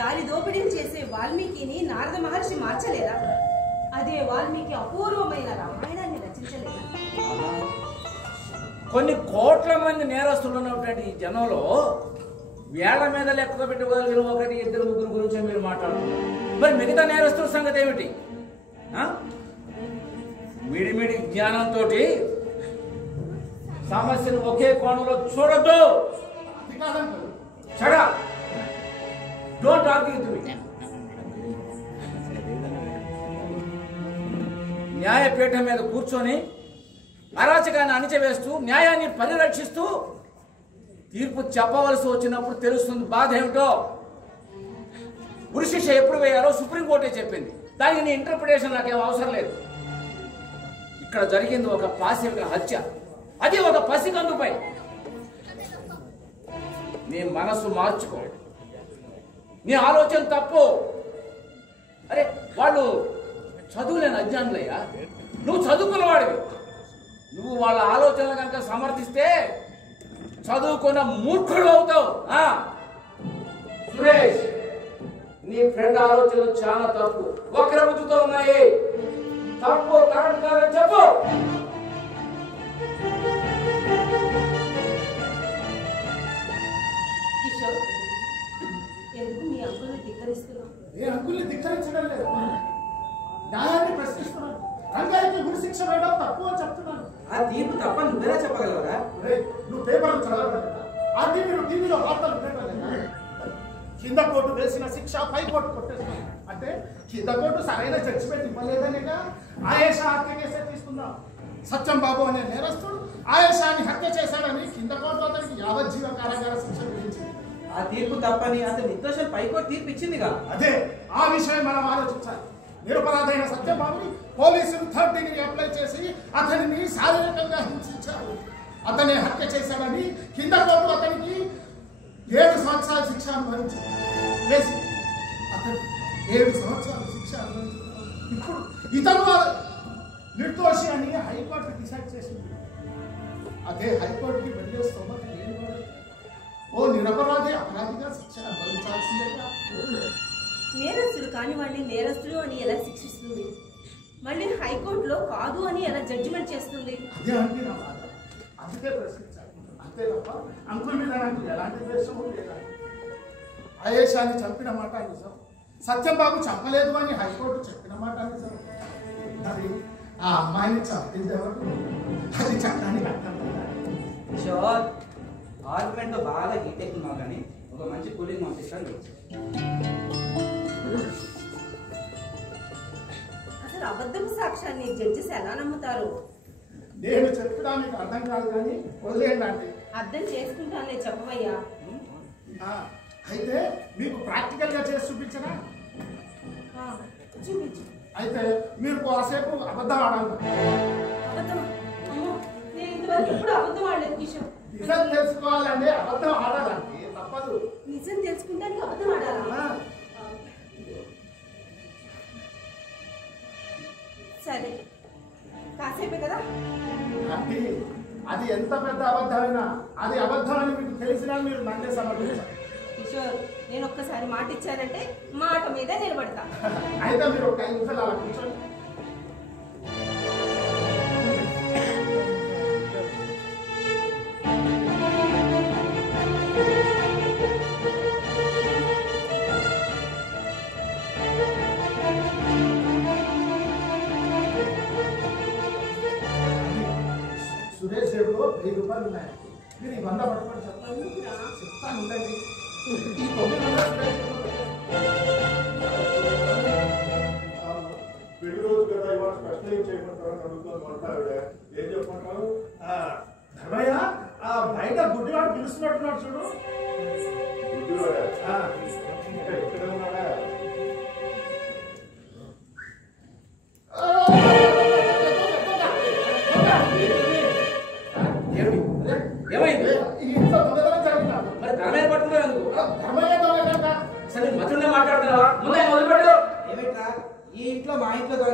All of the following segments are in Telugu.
దారి దోపిడీని చేసే వాల్మీకిని నారద మహర్షి మార్చలేదా? అదే వాల్మీకి అపూర్వమైన రామాయణాన్ని రచించలేదా? కొన్ని కోట్ల మంది నేరస్తులు ఉన్నటువంటి ఈ జనంలో వేళ్ల మీద లెక్క పెట్టుకోగలిగిన ఒకటి ఇద్దరు ముగ్గురు గురించి మీరు మాట్లాడుతున్నారు. మరి మిగతా నేరస్తుల సంగతి ఏమిటి? మిడిమిడి జ్ఞానంతో సమస్యను ఒకే కోణంలో చూడద్దు. Don't argue with me. న్యాయపీఠం మీద కూర్చొని అరాచకాన్ని అణిచివేస్తూ న్యాయాన్ని పరిరక్షిస్తూ తీర్పు చెప్పవలసి వచ్చినప్పుడు తెలుస్తుంది బాధ ఏమిటో. ఉరిశిక్ష ఎప్పుడు వేయాలో సుప్రీంకోర్టే చెప్పింది. దానికి నీ ఇంటర్ప్రిటేషన్ నాకేం అవసరం లేదు. ఇక్కడ జరిగింది ఒక పాశవిక హత్య, అది ఒక పసికందుపై. నీ మనసు మార్చుకో, నీ ఆలోచన తప్పు. అరే వాళ్ళు చదువులేని అజ్ఞానులయ్యా, నువ్వు చదువుకున్నవాడివి. నువ్వు వాళ్ళ ఆలోచనలు కనుక సమర్థిస్తే చదువుకున్న మూర్ఖుడు అవుతావు. సురేష్, నీ ఫ్రెండ్ ఆలోచనలు చాలా తప్పు, వక్రబుద్ధితో ఉన్నాయి. తప్పు కరెక్ట్ కాదని చెప్పు. కిషోర్, ఎందుకు మీ అంకుల్ని ధిక్కరిస్తున్నావు? ఏ అంకుల్ని ధిక్కరించడం లేదు, న్యాయాన్ని ప్రశ్నిస్తున్నాను. రంగయ్యకి గురి శిక్ష వేయడం తప్పు అని చెప్తున్నాను. ఆ తీర్పు తప్ప నువ్వేలా చెప్పగలవరా? నువ్వు పేపర్లు చదవలేదా? అది మీరు టీవీలో వార్తలు వినలేదా? కింద కోర్టు వేసిన శిక్ష పై కోర్టు కొట్టేస్తున్నాం అంటే కింద కోర్టు సరైన జడ్జిమెంట్ ఇవ్వలేదనేగా ఆయేషా హత్య కేసే తీసుకుందాం. సత్యం బాబు అనే నేరస్తుడు ఆయేషాని హత్య చేశాడని కింద కోర్టు అతనికి యావజ్జీవ కారాగార శిక్ష విధించింది. ఆ తీర్పు తప్పని అతను నిర్దోషం పైకోర్టు తీర్పు ఇచ్చిందిగా. అదే ఆ విషయం మనం ఆలోచించాలి. నిరపరాధైన సత్యబాబుని పోలీసులు 3rd డిగ్రీ అప్లై చేసి అతనిని శారీరకంగా హింసించారు. అతనే హత్య చేశాడని కింద కోర్టు అతనికి 7 సంవత్సరాల శిక్ష అనుభవించింది. అతను 7 సంవత్సరాల శిక్ష అనుభవించారు. ఇప్పుడు ఇతను నిర్దోషి అని హైకోర్టు డిసైడ్ చేసింది. అదే హైకోర్టుకి వెళ్ళే స్తోమత లేనివాడు ఓ నిరపరాధి అపరాధిగా శిక్ష అనుభవించాల్సిందేగా. నేరస్తుడు కాని వాడిని నేరస్తుడు అని ఎలా శిక్షిస్తుంది? మళ్ళీ హైకోర్టులో కాదు అని ఎలా జడ్జిమెంట్ చేస్తుంది? అదే అంటే నా బాధ. అందుకే ప్రశ్నించాలి. అంతే తప్ప అంకుల్ మీద నాకు ఎలాంటి ద్వేషము లేదా. ఆయేషాన్ని చంపిన మాట నిజం, సత్యంబాబు చంపలేదు అని హైకోర్టు చెప్పిన మాట నిజం. మరి ఆ అమ్మాయిని చంపింది ఎవరు? అది చట్టానికి అర్థం కదా. షోర్ ఆర్గ్యుమెంట్ లో బాగా హీట్ అవుతున్నావు, కానీ ఒక మంచి కూలింగ్ పంపిస్తాను. అసలు అబద్ధపు సాక్ష్యాన్ని జడ్జిస్ ఎలా నమ్ముతారు? నేను చెప్పినా మీకు అర్థం కాదు, కానీ వదిలేయండి అంటే అర్థం చేసుకుంటానే చెప్పవయ్యా. అయితే మీకు ప్రాక్టికల్ గా చేసి చూపించరా? చూపించు. అయితే మీరు కాసేపు అబద్ధం ఆడాలి. అబద్ధమా? అమ్మో, నేను ఇంతవరకు ఎప్పుడు అబద్ధం ఆడలేదు కిషోర్. నిజం తెలుసుకోవాలండి, అబద్ధం ఆడాలండి, తప్పదు. నిజం తెలుసుకుంటానికి అబద్ధం ఆడాలా? సరే, కాసేపే కదా. అంటే అది ఎంత పెద్ద అబద్ధమైనా అది అబద్ధం అని మీకు తెలిసినా మీరు నన్నే సమర్థించారు. కిషోర్, నేను ఒక్కసారి మాట ఇచ్చానంటే మాట మీద నిలబడతా. అయితే మీరు ఒక 5 నిమిషాలు అలా కూర్చోండి. సురేష్ దేవుడు 1000 రూపాయలు ఉన్నాయి. మీరు ఈ 100 పట్టుకొని చెప్తాను ఉండండి. ఈ 900 పెళ్లి రోజు కదా, ఇవాళ స్పెషల్ ఏం చేయమంటారని అడుగుతుంది వంట ఆవిడ. ఏం చెప్పమంటారు? ధర్మయ్య, బయట గుడ్డివాడు పిలుస్తున్నట్టున్నాడు చూడు. గుడ్డివాడా? ఇక్కడే ఉన్నాడా? ఏమైంది? ఇంట్లో దొంగతనం జరుగుతున్నాడు. మరి ధర్మయ్య పట్టుకున్నావు ఎందుకు? ధర్మయ్య దొంగతనం కాదు. అసలు మధ్యలో మాట్లాడుతున్నావా? ముందే మొదలుపెట్టు. ఏమిట్రా ఈ ఇంట్లో మా ఇంట్లో మా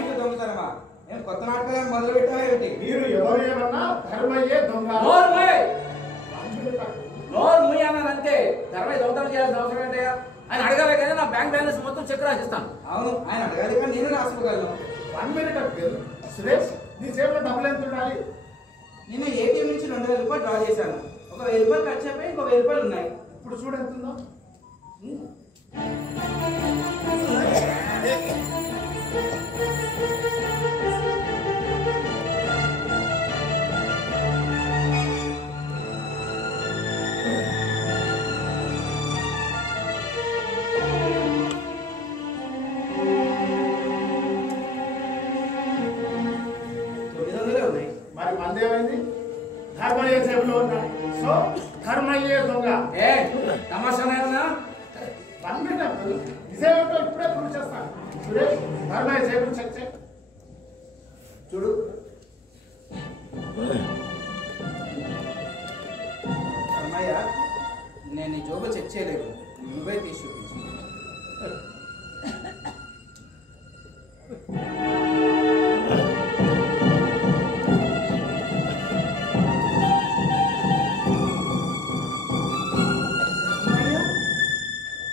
ఇంట్లో దొంగతనమా? నేను కొత్త నాటకాలను మొదలు పెట్టావా ఏమిటి? మీరు ఎవరు ఏమన్నా ధర్మయ్యే దొంగ. నోరు మూయ్. నోరు మూయ్ అన్నాను అంతే. ధర్మయ్య దొంగతనం చేయాల్సిన అవసరం ఏంటయ్యా? ఆయన అడగాలి కానీ నా బ్యాంక్ బ్యాలెన్స్ మొత్తం చెక్ రాసిస్తాను. అవును, ఆయన అడగాలి కానీ నేను రాసుకోగలను. 1 minute అంకుల్. సురేష్, నీ జేబులో డబ్బులు ఎంత ఉండాలి? నిన్న ఏటీఎం నుంచి 2000 రూపాయలు డ్రా చేశాను. ఒక 1000 రూపాయలు ఖర్చు అయిపోయి ఇంకో 1000 రూపాయలు ఉన్నాయి. ఇప్పుడు చూడు ఎంత ఉందో. మరి మందేమైంది? ధర్మయ్య జేబులో ఉన్నాయి. సో ధర్మయ్యే దొంగ. ఏ తమాషానా? 1 minute అంకుల్. నిజమేంటో ఇప్పుడే ప్రూవ్ చేస్తాను. సురేష్, ధర్మయ్య జేబులు చెక్ చేయి. చూడు. అమ్మాయ్య, నేను ఈ జోబులు చెక్ చేయలేదు, నువ్వే తీసి చూపించు.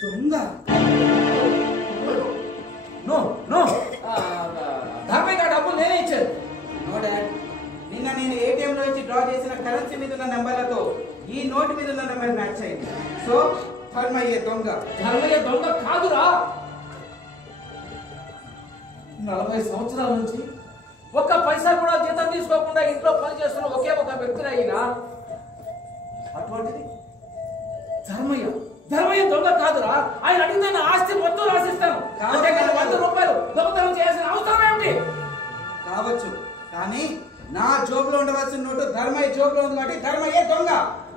దొంగ? నో నో, ధర్మయ్య డబ్బులు నేనే ఇచ్చాను. నో డాడ్, నిన్న నేను ఏటీఎం లో నుంచి డ్రా చేసిన కరెన్సీ మీద ఉన్న నెంబర్లతో ఈ నోట్ మీద ఉన్న నెంబర్ మ్యాచ్ అయింది. సో ధర్మయ్య దొంగ. ధర్మయ్య దొంగ కాదురా. 40 సంవత్సరాల నుంచి ఒక్క పైసా కూడా జీతం తీసుకోకుండా ఇంట్లో పనిచేస్తున్న ఒకే ఒక వ్యక్తి అయినా అటువంటిది ధర్మయ్య దొంగ కాదురా. ఆయన అడిగితే నా ఆస్తి మొత్తం రాసిస్తాను. అంతేకాని 100 రూపాయలు దొంగతనం చేయాల్సిన అవసరం ఏమిటి? కావచ్చు, కానీ నా జోబులో ఉండవలసిన నోటు ధర్మయ్య జోబులో ఉంది కాబట్టి ధర్మయ్య దొంగ.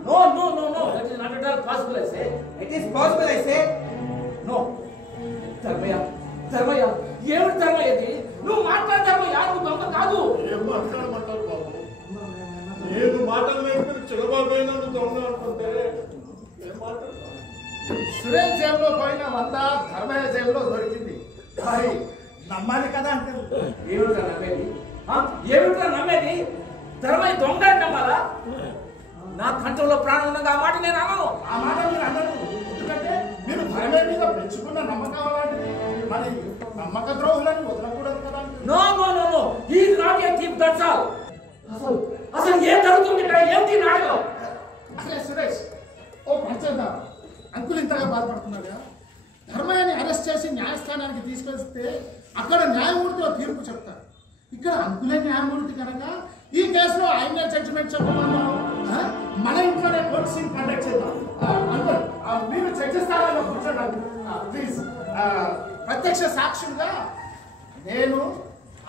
No no no no, that is not at all possible. It is possible. అయితే నో. ధర్మయ్య ఏమిటి ధర్మయ్యది? నువ్వు మాట్లాడు ధర్మయ్య, నువ్వు దొంగ కాదు. ఏం మాట్లాడమంటారు బాబు? నేను మాటలు లేకపోతే చిరబాబైనా దొంగ అనుకుంటే ఏం మాట్లాడతావు? సురేష్ జేబులో పోయిన 100 ధర్మయ్య జేబులో దొరికింది. మరి నమ్మాలి కదా అంకుల్. ఏమిటా నమ్మేది? ఏమిటా నమ్మేది? ధర్మయ్య దొంగ నమ్మాలా? నా కంఠంలో ప్రాణం ఉండగా ఆ మాట నేను అనను. ఆ మాట మీరు అన్నారు. ఎందుకంటే మీరు ధర్మయ్య మీద పెంచుకున్న నమ్మకం అలాంటిది. మరి నమ్మక ద్రోహులని వదలకూడదు కదా uncle. No no no no, he is not a thief, that's all. అసలు ఏం జరుగుతుంది ఇక్కడ? ఏంటి నాటకం? అరే సురేష్, ఓ పంచేద్దాం. అంకుల్ ఇంతగా బాధపడుతున్నాడుగా. ధర్మయ్యని అరెస్ట్ చేసి న్యాయస్థానానికి తీసుకొస్తే అక్కడ న్యాయమూర్తి తీర్పు చెప్తారు. ఇక్కడ అంకులే న్యాయమూర్తి కనుక ఈ కేసులో ఆయన జడ్జిమెంట్ చెప్పమన్నాం. మన ఇంట్లోనే కోర్టు సీన్ కండక్ట్ చేద్దాం. అంకుల్, మీరు చర్చిస్తారని కూర్చోండి ప్లీజ్. ప్రత్యక్ష సాక్షులుగా నేను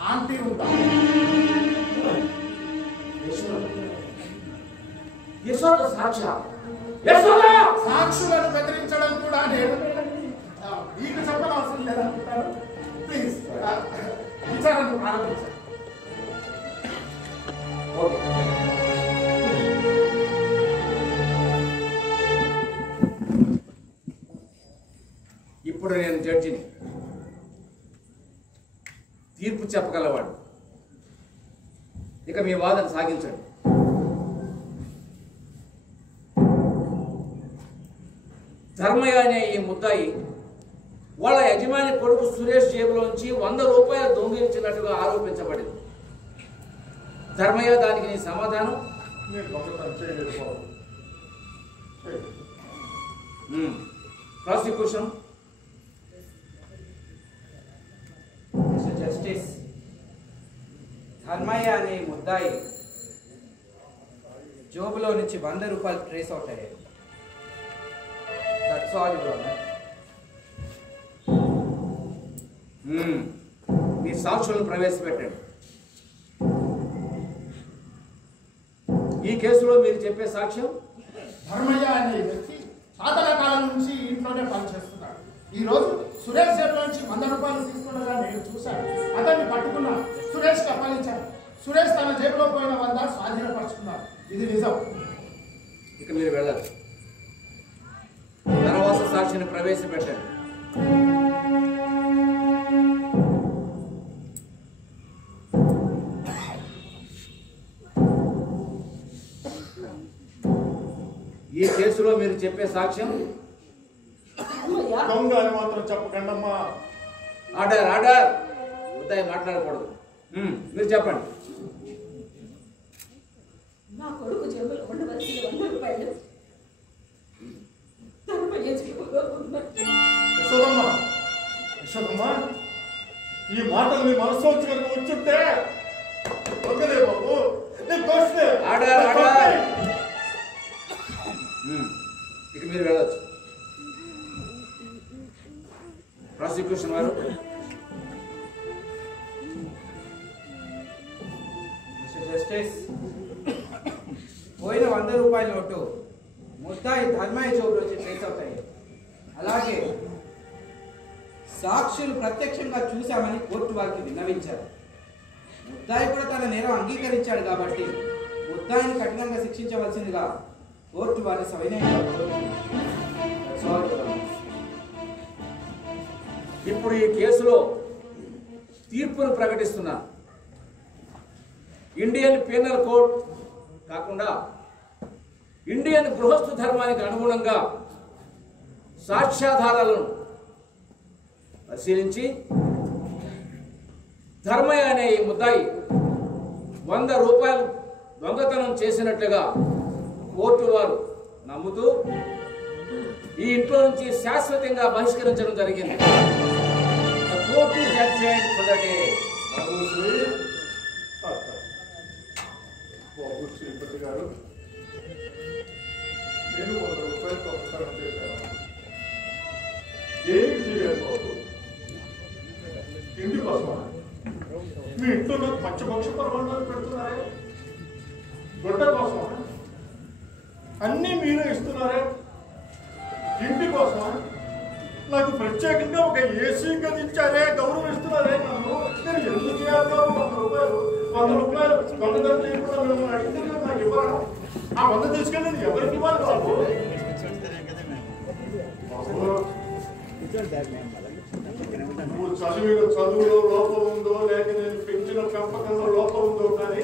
ఆంటీ ఉంటాను. యశోద సాక్షి. సాక్షులను బెదిరించడం కూడా నేను మీకు చెప్పనవసరం లేదనుకుంటాను. ప్లీజ్ విచారణ ప్రారంభించండి. ఇప్పుడు నేను జడ్జిని, తీర్పు చెప్పగలవాడు. ఇక మీ వాదన సాగించండి. ధర్మయ్య అనే ఈ ముద్దాయి వాళ్ళ యజమాని కొడుకు సురేష్ జేబులోంచి 100 రూపాయలు దొంగిలించినట్టుగా ఆరోపించబడింది. ధర్మయ్య, దానికి నీ సమాధానం? నేను దొంగతనం చేయలేదు బాబు. ప్రాసిక్యూషన్. మిస్టర్ జస్టిస్, ధర్మయ్య అనే ముద్దాయి జోబులో నుంచి 100 రూపాయలు ట్రేస్ అవుట్ అయ్యాయి. That's all your honour. మీ సాక్షులను ప్రవేశపెట్టండి. ఈ కేసులో మీరు చెప్పే సాక్ష్యం? ధర్మయ్య అనే వ్యక్తి పాతల కాలం నుంచి ఇంట్లోనే పనిచేస్తున్నాడు. ఈ రోజు సురేష్ జేబులో నుంచి 100 రూపాయలు తీసుకున్నదా నేను చూశాను. అతన్ని పట్టుకున్నా, సురేష్కి అప్పగించాను. సురేష్ తన జేబులో పోయిన 100 స్వాధీనపరుచుకున్నాడు. ఇది నిజం. ఇక మీరు వెళ్ళాలి. ధనవాస సాక్షిని ప్రవేశపెట్టండి. ఈ కేసులో మీరు చెప్పే సాక్ష్యం? అమ్మయ్య, అన్నయ్య? దొంగ అని మాత్రం చెప్పకండమ్మా. Order order. ముద్దాయి మాట్లాడకూడదు. మీరు చెప్పండి. నా కొడుకు జేబులో ఉండవలసిన 100 రూపాయలు ధర్మయ్య జేబులో ఉన్నాయి. యశోదమ్మా, యశోదమ్మా, ఈ మాటలు నీ మనసులోంచి కనుక వచ్చుంటే దొంగలే బాబు, నేను దోషితే. Order order. ఇక మీరు వెళ్ళచ్చు. ప్రాసిక్యూషన్ వారు. జస్టిస్, పోయిన 100 రూపాయల నోటు ముద్దాయి ధర్మయ్య జోబులో నుంచి ట్రేస్ అవుతాయి. అలాగే సాక్షులు ప్రత్యక్షంగా చూశామని కోర్టు వారికి విన్నవించారు. ముద్దాయి కూడా తన నేరం అంగీకరించాడు కాబట్టి ముద్దాయిని కఠినంగా శిక్షించవలసిందిగా కోర్టు వారిని సవినయంగా కోరుతుంది. ఇప్పుడు ఈ కేసులో తీర్పును ప్రకటిస్తున్నా. ఇండియన్ పీనల్ కోడ్ కాకుండా ఇండియన్ గృహస్థు ధర్మానికి అనుగుణంగా సాక్ష్యాధారాలను పరిశీలించి ధర్మయ్య అనే ఈ ముద్దాయి 100 రూపాయలు దొంగతనం చేసినట్లుగా కోర్టు వారు నమ్ముతూ ఈ ఇంట్లో నుంచి శాశ్వతంగా బహిష్కరించడం జరిగింది. Court judgement for the day. Babu Sripati garu, నేను 100 రూపాయలు దొంగతనం చేశాను. ఏమి చేయాలి బాబు? ఇంటి కోసమా? మీ ఇంట్లో నాకు పంచపక్ష పరమాణాలు పెడుతున్నారే? గొడ్డ కోసమా? అన్నీ మీరే ఇస్తున్నారే? ఇంటి కోసమా? నాకు ప్రత్యేకంగా ఒక ఏసీ గది ఇచ్చారే, గౌరవిస్తున్నారే నన్ను. నేను ఎందుకు చేయాలి బాబు 100 రూపాయలు? 100 రూపాయలు దొంగతనం చేయకుండా మిమ్మల్ని అడిగితే నాకు ఇవ్వరా? ఆ 100 తీసుకెళ్ళి నేను ఎవరికి ఇవ్వాలి బాబు? నువ్వు చదివిన చదువులో లోపం ఉందో, లేక నేను పెంచిన పెంపకంలో లోపం ఉందో, కానీ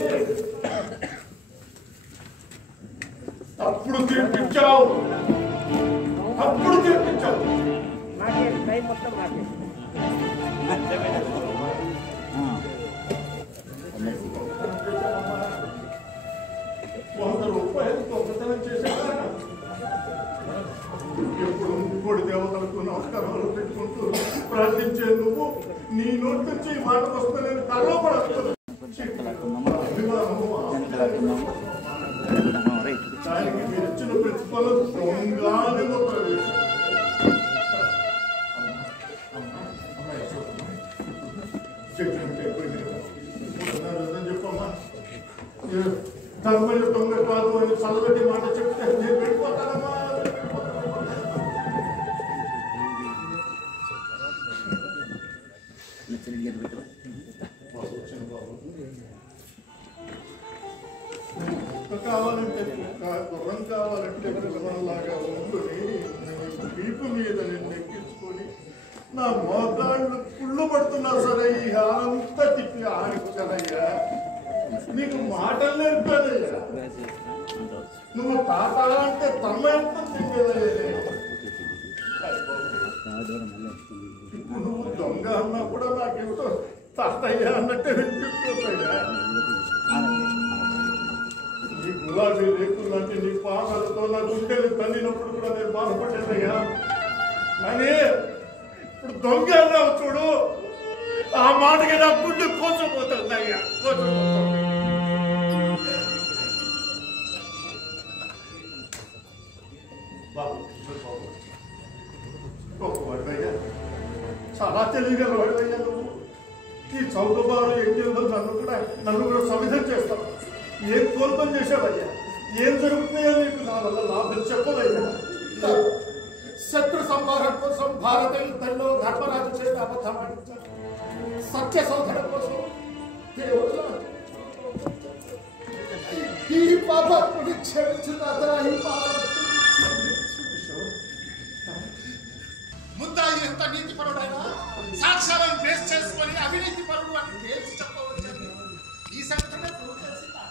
అప్పుడు తీర్పించావు. రూపాయలు దొంగతనం చేశాడా? ఎప్పుడు ఇంకోటి దేవతలకు నమస్కారాలు పెట్టుకుంటూ ప్రార్థించే నువ్వు నీ నోటి నుంచి ఈ మాట వస్తే నేను తలలో పడతాను. దానికి మీరు ఇచ్చిన ప్రతిఫలం దొంగనే ప్రవేశం. చెప్పమ్మా, ధర్మయ్య దొంగ కాదు అని చల్లటి మాట చెప్తే నేను వెళ్ళిపోతానమ్మా. కావాలంటే గుర్రం కావాలంటే గుర్రంలాగా ఉండుని వీపు మీద నేను ఎక్కించుకొని నా మోకాళ్ళు పుళ్ళు పడుతున్నా సరే ఈ హాలంతా తిప్పి ఆడించానయ్యా. నీకు మాటలు నేర్పానయ్యా. నువ్వు తాత అంటే తమ్మ ఎంత తింగేదయ్యా. ఇప్పుడు నువ్వు దొంగ అన్నా కూడా నాకేమిటో తాతయ్య అన్నట్టే వినిపిస్తుందయ్యా. నీ గులాబీ రేకుల్లాంటి నీ పాదాలతో నా గుండెలు తల్లినప్పుడు కూడా నేను బాధపడ్డానయ్యా. కానీ ఇప్పుడు దొంగ అన్నావు చూడు, ఆ మాటకి నా గుండె కోసపోతుందయ్యా. బాబు గొప్పవాడివయ్యా, చాలా తెలియగల వాడివయ్యా నువ్వు. ఈ చౌకబారు యజ్ఞంలో నన్ను కూడా సమిధం చేస్తావు. ఏం కోల్పం చేశావయ్యా? ఏం జరుగుతున్నాయో నీకు నా వల్ల లాభం చెప్పదయ్యా. శత్రు సంహారం కోసం భారత యుద్ధంలో ధర్మరాజు చేత అబద్ధం ఆడించారు. సత్య శోధన కోసం దేవుడు ఈ పాపాత్ముడి క్షమించిన ఈ ముద్దాయి ఎంత నీతి పరుడైనా సాక్ష్యాలను బేస్ చేసుకొని అవినీతి పరుడు అని తేల్చి చెప్పవచ్చు. ఈ సంఘటన ప్రూవ్ చేసిందా?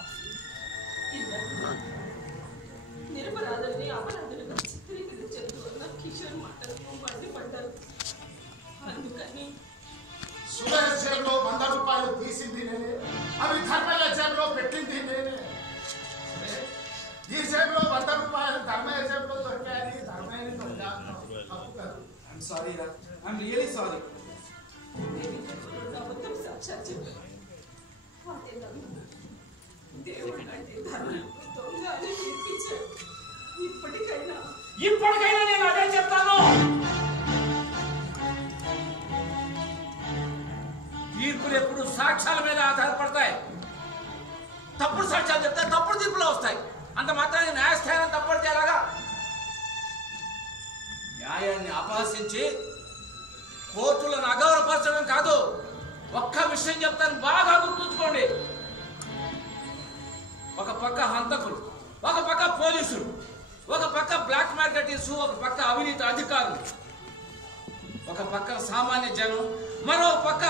నిరపరాధుల్ని అపరాధులుగా చిత్రీకరించేందువల్ల కిషోర్ మాటలకు మండిపడ్డారు. జేబులో 100 రూపాయలు తీసింది నేనే, అవి ధర్మయ్య జేబులో పెట్టింది నేనే. ఈ జేబులో 100 రూపాయలు ధర్మయ్య జేబులో దొరికాయని ధర్మయ్యని తప్పు కాదు. ఐఎమ్ సారీ రా, ఐఎమ్ రియలీ సారీ. అబద్ధం సాక్షాత్ చెప్పాను. అదే నన్ను దేవుడు అంటే ధర్మకు దొంగ అని తీర్పించాడు. ఇప్పటికైనా నేను అదే చెప్తాను. తీర్పులు ఎప్పుడు సాక్ష్యాల మీద ఆధారపడతాయి. తప్పుడు సాక్ష్యాలు చెప్తే తప్పుడు తీర్పులు వస్తాయి. అంత మాత్రాన్ని న్యాయస్థానం తప్పడితే ఎలాగా? న్యాయాన్ని అపహసించి కోర్టులను అగౌరవపరచడం కాదు. ఒక్క విషయం చెప్తాను, బాగా గుర్తుంచుకోండి. ఒక పక్క హంతకులు, ఒక పక్క పోలీసులు, ఒక పక్క బ్లాక్ మార్కెటీర్స్, ఒక పక్క అవినీతి అధికారులు, ఒక పక్క సామాన్య జనం, మరో పక్క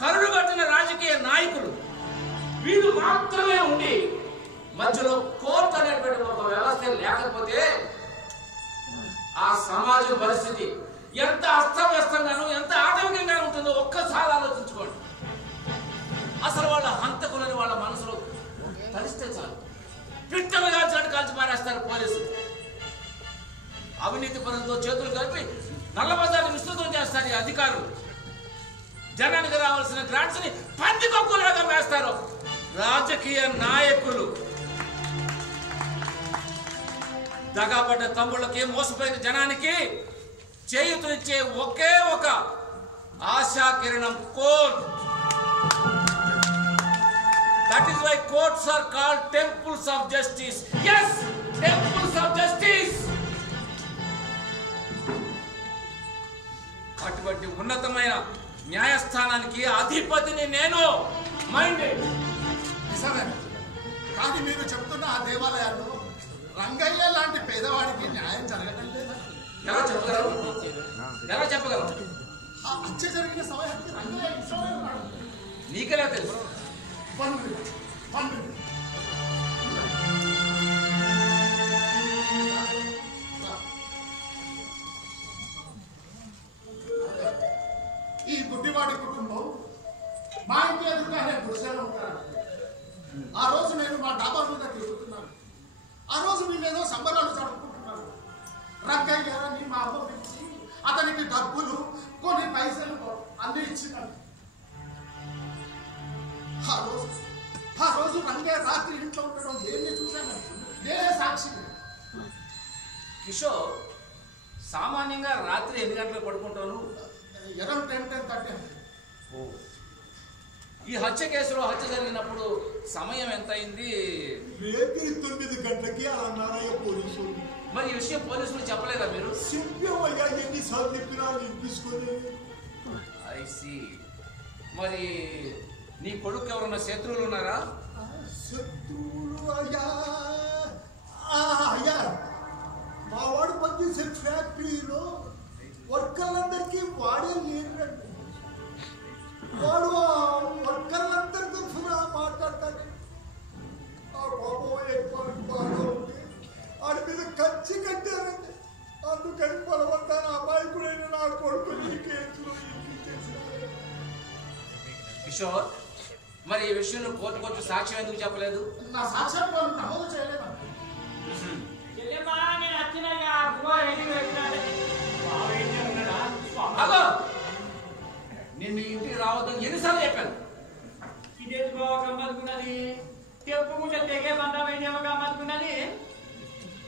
కరుడు కట్టిన రాజకీయ నాయకులు. వీళ్ళు మాత్రమే ఉండి మధ్యలో కోర్టు అనేటువంటి ఒక వ్యవస్థ లేకపోతే ఆ సమాజ పరిస్థితి ఎంత అస్తవ్యస్తంగాను ఎంత ఆటంకంగాను ఉంటుందో ఒక్కసారి ఆలోచించుకోండి. అసలు వాళ్ళ హంతకులని వాళ్ళ మనసులో కలిస్తే చాలు, పిట్టలు కాల్చినట్టు కాల్చి పారేస్తారు పోలీసులు. అవినీతి పనులతో చేతులు కలిపి నల్లబజార్ని విస్తృతం చేస్తారు ఈ అధికారులు. జనానికి రావాల్సిన గ్రాంట్స్ ని పందికొక్కులాగా వేస్తారు రాజకీయ నాయకులు. దగాపడ్డ తమ్ముళ్ళకి, మోసపోయిన జనానికి చేయూతనిచ్చే ఒకే ఒక ఆశా కిరణం court. That is why courts are called temples of justice. yes, temples of justice. అటువంటి ఉన్నతమైన న్యాయస్థానానికి అధిపతిని నేను. మైండెడ్. నిజమే, కానీ మీరు చెప్తున్న ఆ దేవాలయాల్లో రంగయ్య లాంటి పేదవాడికి న్యాయం జరగడం లేదా? ఎలా చెప్పగలరు? ఎలా చెప్పగలరు? ఆ హత్య జరిగిన సమయానికి రంగయ్య ఇంట్లోనే ఉన్నాడు. నీకెలా తెలుసు? ఈ గుడ్డివాడి కుటుంబం మా ఇంటి ఎదురుగానే గుడిసెలో ఉంటారు. ఆ రోజు నేను మా డాబా మీద తిరుగుతున్నాను. ఆ రోజు వీళ్ళేదో సంబరాలు జరుపుకుంటున్నారు. రంగయ్య అని మా అమ్మ పిలిచి అతనికి డబ్బులు, కొన్ని పైసలు అన్ని ఇచ్చినాను. ఆ రోజు రంగయ్య రాత్రి ఇంట్లో ఉండడం నేనే చూశాను. నేనే సాక్షి. కిషోర్, సామాన్యంగా రాత్రి ఎన్ని గంటలకు పడుకుంటాను? అరౌండ్ 10:30. ఈ హత్య కేసులో హత్య జరిగినప్పుడు సమయం ఎంత అయింది? రాత్రి 9 గంటలకి అలా అన్నారయ్య పోలీసులు. మరి ఈ విషయం పోలీసులు చెప్పలేదా మీరు? చెప్పామయ్యా, ఎన్నిసార్లు చెప్పినా వినిపించుకోలేదు. I see. మరి నీ కొడుకు ఎవరన్నా శత్రువులు ఉన్నారా? శత్రువులు అయ్యా, అయ్యా మా వాడు పనిచేసే ఫ్యాక్టరీలో వర్కర్లందరికీ వాడే లేరండి. వాడు వర్కర్లందరి తరఫున మాట్లాడతాడు. ఆ బాబు ఎక్కువ బాగా ఉంది, వాడి మీద ఖర్చు కట్టారండి. అందుకని బలవంతాన అమాయకుడైన నా కొడుకు కేసులో ఇరికించేసినారు. కిషోర్, మరి ఈ విషయంలో కోర్టుకు వచ్చి సాక్ష్యం ఎందుకు చెప్పలేదు? నా సాక్ష్యం వాళ్ళు నమోదు చేయలేదు. హలో, నేను ఇంటికి రావద్దని ఎన్నిసార్లు చెప్పాను?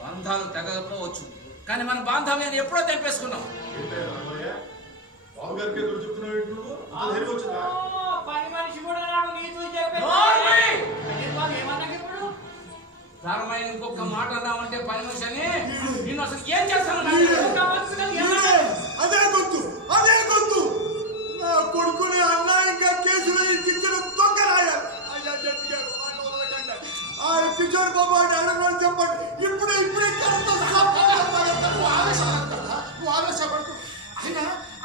బంధాలు తెగకపోవచ్చు, కానీ మన బాంధవ్యాన్ని ఎప్పుడో తెంపేసుకున్నాం. బాబు గారికి ఎదురు చెప్తున్నావు. పని మనిషి కూడా నాడు నీతో చెప్పే ధర్మైన ఇంకొక మాట అన్నామంటే పని మనిషి అని నేను అసలు ఏం చేస్తాను? అదే గొంతు నా కొడుకుని అన్యాయంగా కేసులో ఇచ్చించడం దొంగ రాయాలి. అయ్యా జడ్జి గారు, ఆ కిషోర్ బాబు అని అడగమని చెప్పండి. ఇప్పుడే ఆవేశపడుతూ ఆయన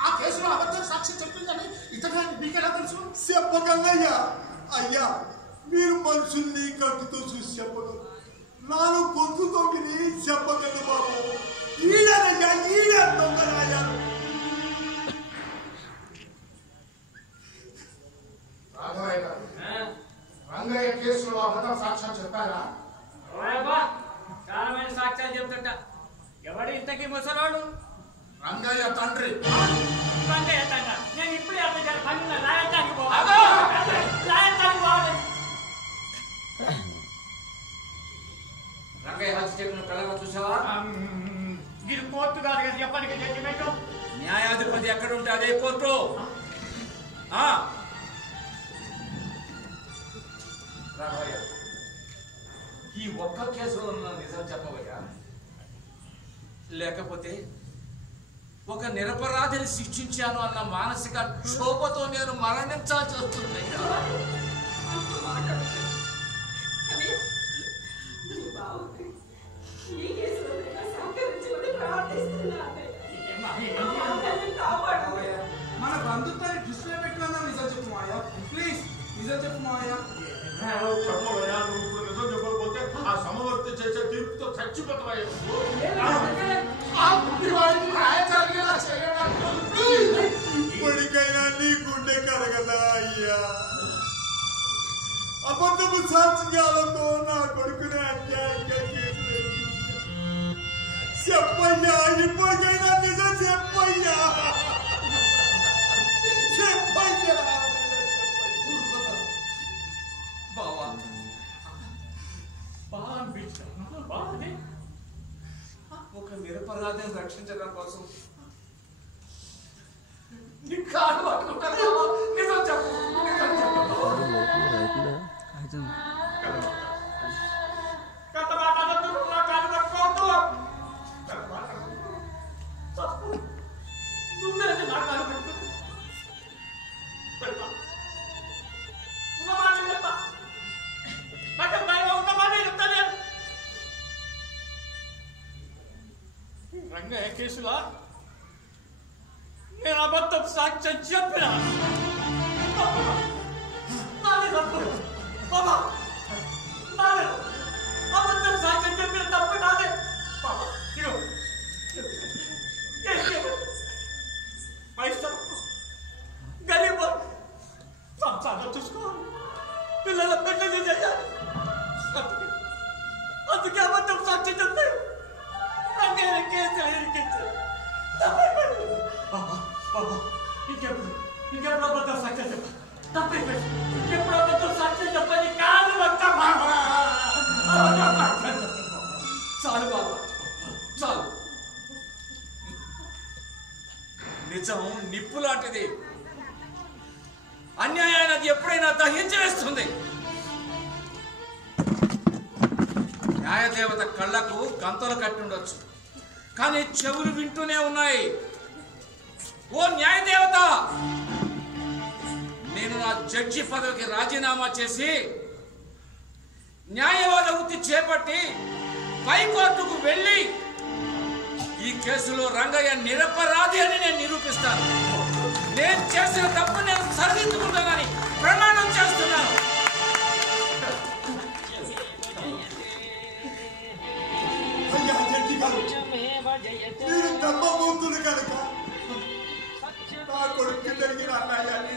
ఆ కేసులో అబద్ధం సాక్షి చెప్పిందని ఇతను మీకెలా తెలుసు? చెప్పగలయ్యా. అయ్యా, మీరు మనుషుల్ని కంటితో చూసి చెప్పగలరు, నాను గొంతుతో విని చెప్పగలరు. బాబు ఈడనయ్యా, ఈడ దొంగ రాయాలి. సాక్ష్యం చెప్పారా? చాలా మంది సాక్ష్యాలు చెప్తుంట. ఎవడు ఇంతకీ ముసలోడు? రంగయ్య తండ్రి. రంగయ్య తండ్రి. నేను ఇప్పుడే అర్థం పని రాయటానికి పోవాలి. రంగయ్య హత్య చేసిన కళగా చూసావా? ఇది కోర్టు కాదు కదా చెప్పడానికి జడ్జిమెంట్. న్యాయాధిపతి ఎక్కడ ఉంటే అదే కోర్టు. రాఘవయ్య, ఈ ఒక్క కేసులో ఉన్న నిజం చెప్పవయ్యా, లేకపోతే ఒక నిరపరాధిని శిక్షించాను అన్న మానసిక క్షోభతో నేను మరణించాల్సి వస్తుందయ్యా. మన బంధుత్వాన్ని దృష్టిలో పెట్టుకున్నా నిజం చెప్పు మాయా, ప్లీజ్ నిజం చెప్పు మాయా. చెప్పవయ్యా, నువ్వు ఇప్పుడు నిజం చెప్పకపోతే ఆ సమవర్తి చేసే తీర్పుతో చచ్చిపోతావయ్యా. ఇప్పటికైనా నీ గుండె కరగదా అయ్యా? అబద్ధపు సాక్ష్యాలతో నా కొడుకుని అన్యాయంగా చేసి చెప్పయ్యా, ఇప్పటికైనా నిజం చెప్పయ్యా, చెప్పయ్యా. బావా, ఒక నిరపరాధిని రక్షించడం కోసం నీ కాలు పట్టుకుంటాను బావా. నిజం చెప్పు, నిజం చెప్పు. రంగయ్య కేసులా నేను అబద్ధం సాక్ష్యం చెప్పిన అబద్ధం సాక్ష్యం చెప్పిన తప్పు నాదే. గరీబ్ సంసారం చూసుకోవాలి, పిల్లల పెద్దలు చేయాలి. అందుకే అబద్ధం సాక్ష్యం చెప్పాను. ఇంకెప్పుడు అబద్ధం సాక్ష్యం చెప్ప తప్పైపోయింది. ఇంకెప్పుడు అబద్ధం సాక్ష్యం చెప్పని కాదు. చాలు బాబా, చాలు. నిజం నిప్పు లాంటిది. అన్యాయాన్ని అది ఎప్పుడైనా దహించి వేస్తుంది. న్యాయదేవత కళ్ళకు గంతలు కట్టి ఉండొచ్చు, కానీ చెవులు వింటూనే ఉన్నాయి. ఓ న్యాయదేవత, నేను నా జడ్జి పదవికి రాజీనామా చేసి న్యాయవాద వృత్తి చేపట్టి హైకోర్టుకు వెళ్ళి ఈ కేసులో రంగయ్య నిరపరాధి అని నేను నిరూపిస్తాను. నేను చేసిన తప్పు నేను సరిదిద్దుకుంటానని ప్రమాణం చేస్తున్నాను. అయ్యా జడ్జి గారు, మీరు తప్పబోతులు కనుక నా కొడుకు జరిగిన అన్యాయాన్ని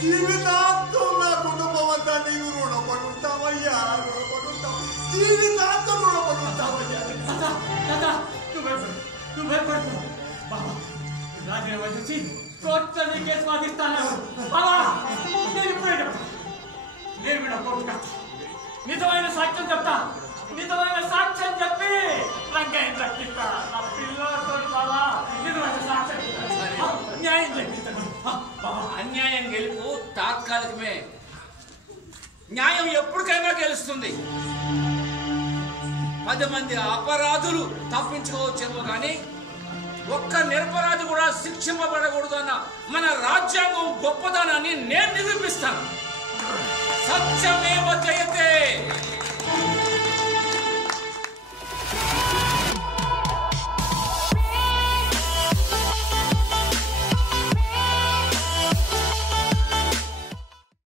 జీవితాంతం నా కుటుంబం అంతా నీకు రుణపడుంటావయ్యా, రుణపడుంటావు. జీవితాంతం రుణపడుంటావయ్యా. నువ్వు భయపడుతున్నావు బాబా. రాజీనామా చేసి కోర్టు కేసు వాదిస్తాను బాబా. నేను ఇప్పుడే చెప్తా, నేను మీద కోర్టు నిజమైన సాక్ష్యం చెప్తా. నిజమైన సాక్ష్యం చెప్పి రంగయ్య రక్షిస్తా. నా పిల్లలతో బాబా నిజమైన సాక్ష్యం న్యాయం చేపిస్తాను. అన్యాయం గెలుపు తాత్కాలికమే, న్యాయం ఎప్పటికైనా గెలుస్తుంది. 10 మంది అపరాధులు తప్పించుకోవచ్చేమో కానీ ఒక్క నిరపరాధి కూడా శిక్షింపబడకూడదన్న మన రాజ్యాంగం గొప్పదనాన్ని నేను నిరూపిస్తాను. సత్యమేవ జయతే.